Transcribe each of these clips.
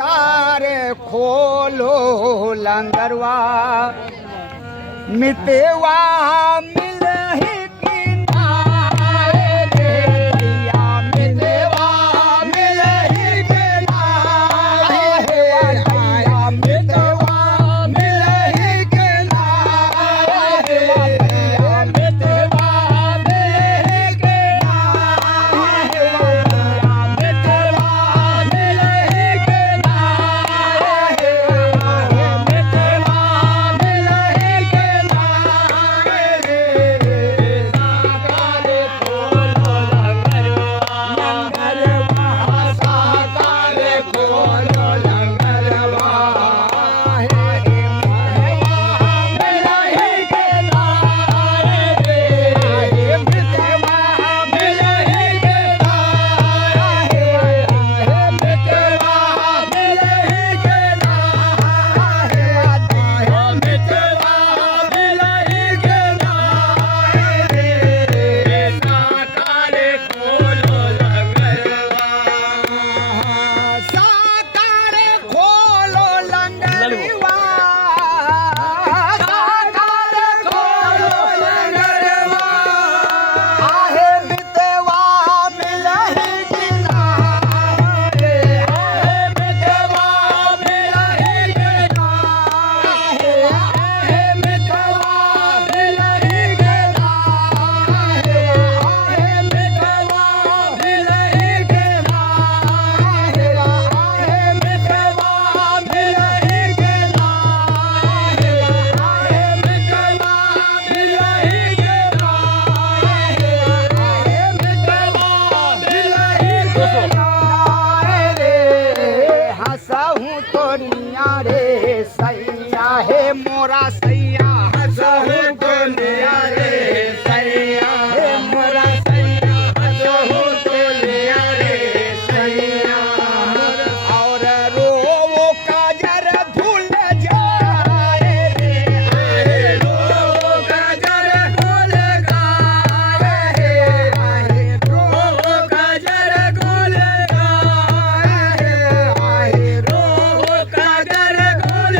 साकार खोलो लंगरवा मितेवा मिलहि किनारे रे भैया मितेवा मिलहि किनारे भैया मितेवा मिलहि किनारे भैया मितेवा मिलहि किनारे भैया मितेवा मिलहि किनारे मितेवा मिलहि मोरा सैया हसहु दुनिया रे सैया हे मोरा सैया हसहु दुनिया रे सैया और रो काजर धुल जाए रे आहे रो काजर धुल जाए रे आहे रो काजर धुल जाए आहे रो काजर धुल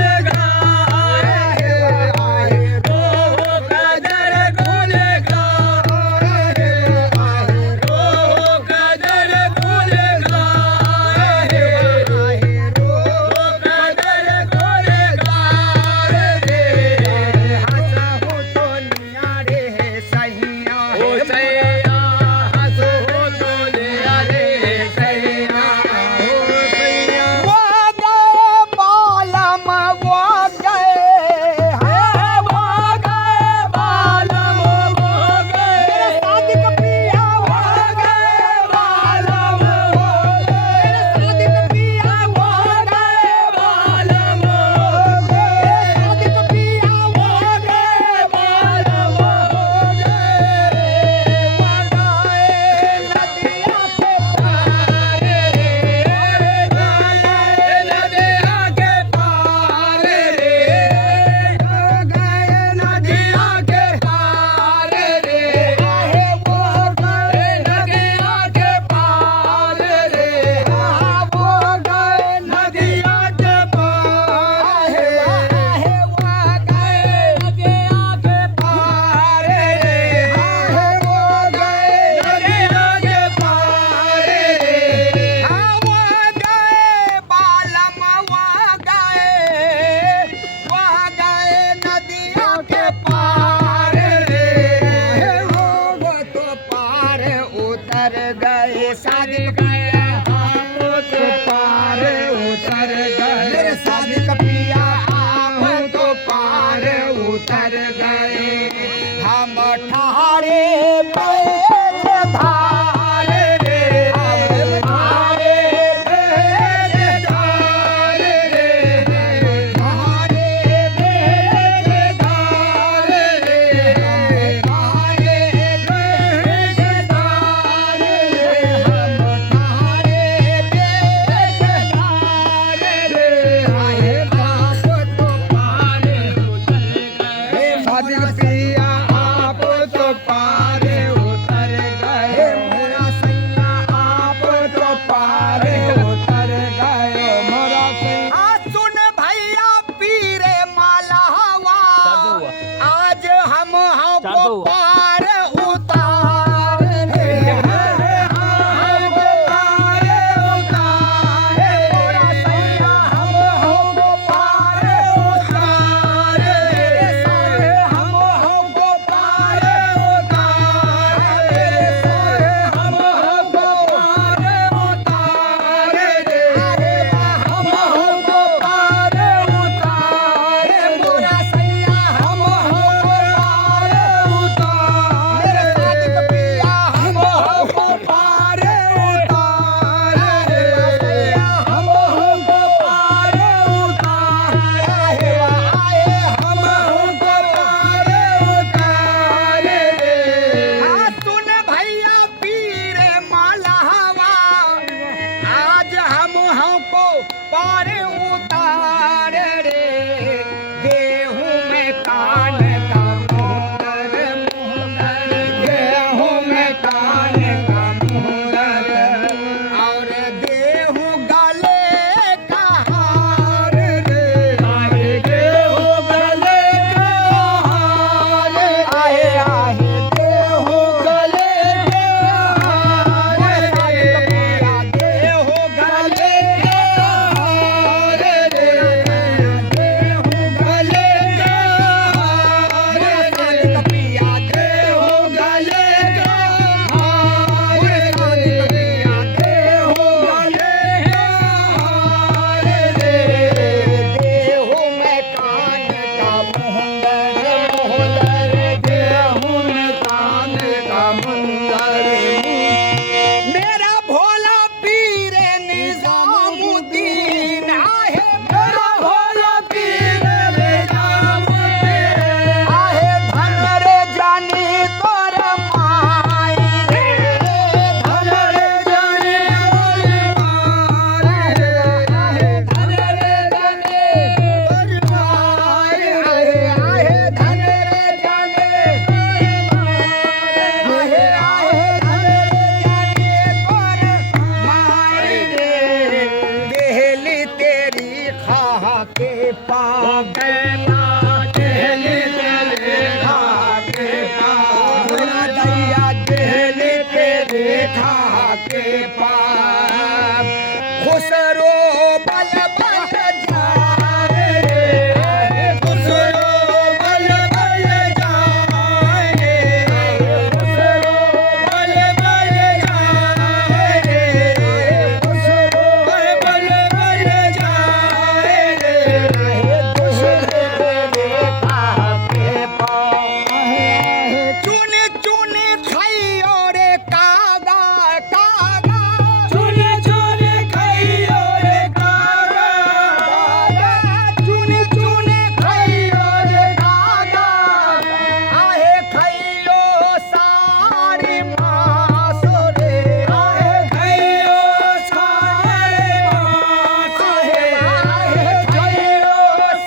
रे उतार रे गेहूं में कान का मुंदर मुंदर गेहूं में कान का मुंदर और गेहूं गले का हार रे आए गेहूं गले का हार आए आए गेहूं गले का हार रे गेहूं गले का हार रे गेहूं गले का हार रे कपिया गेहूं गले का हार रे कपिया गेहूं गले का हार रे गेहूं में कान का मुंदर मुंदर गेहूं में कान का मुंदर मेरा भोला पीर निजामुद्दीन आहे मेरा भोला पीर निजामुद्दीन आहे धन रे जानी तोर माई रे धन रे जानी तोर माई रे आहे धन रे जानी तोर माई रे आहे धन रे जानी आहे आहे धन रे जानी तोर माई रे देहली तेरी खा के पा गैला देहली तेरे खा के पा दैया देहली तेरे खा के पा खुसरो बल बल जाए रे खुसरो बल बल जाए खुसरो बल बल जाए खुसरो बल बल जाए खुसरो खा के पा चुन चुन खाइयो रे कागा कागा चुन चुन खाइयो रे कागा कागा चुन चुन खाइयो रे कागा आहे खाइयो सारी मास रे आहे खाइयो सारे मास रे आहे खाइयो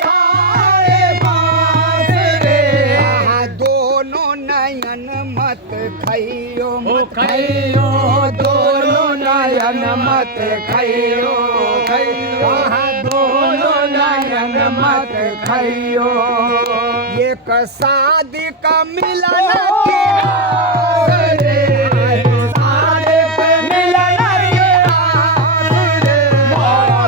सारे मास रे दोनों नयन मत खाइयो खाइयो दोनों नयन मत खाइयो खाइयो दोनों नयन मत खाइयो एक शादी का मिलन के आस रे शादी पे मिलन के आस रे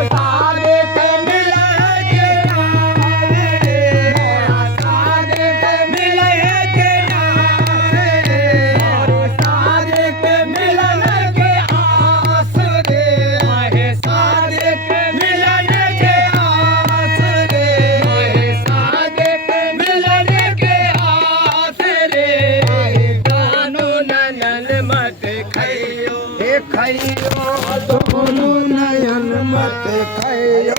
शादी पे मिलन के आस रे शादी पे मिलन के आस रे शादी पे मिलन के आस रे शादी पे मिलन के आस रे शादी पे मिलन के आस रे दोनों नयन मत खाइयो हे खाइयो दोनों नयन मत खाइयो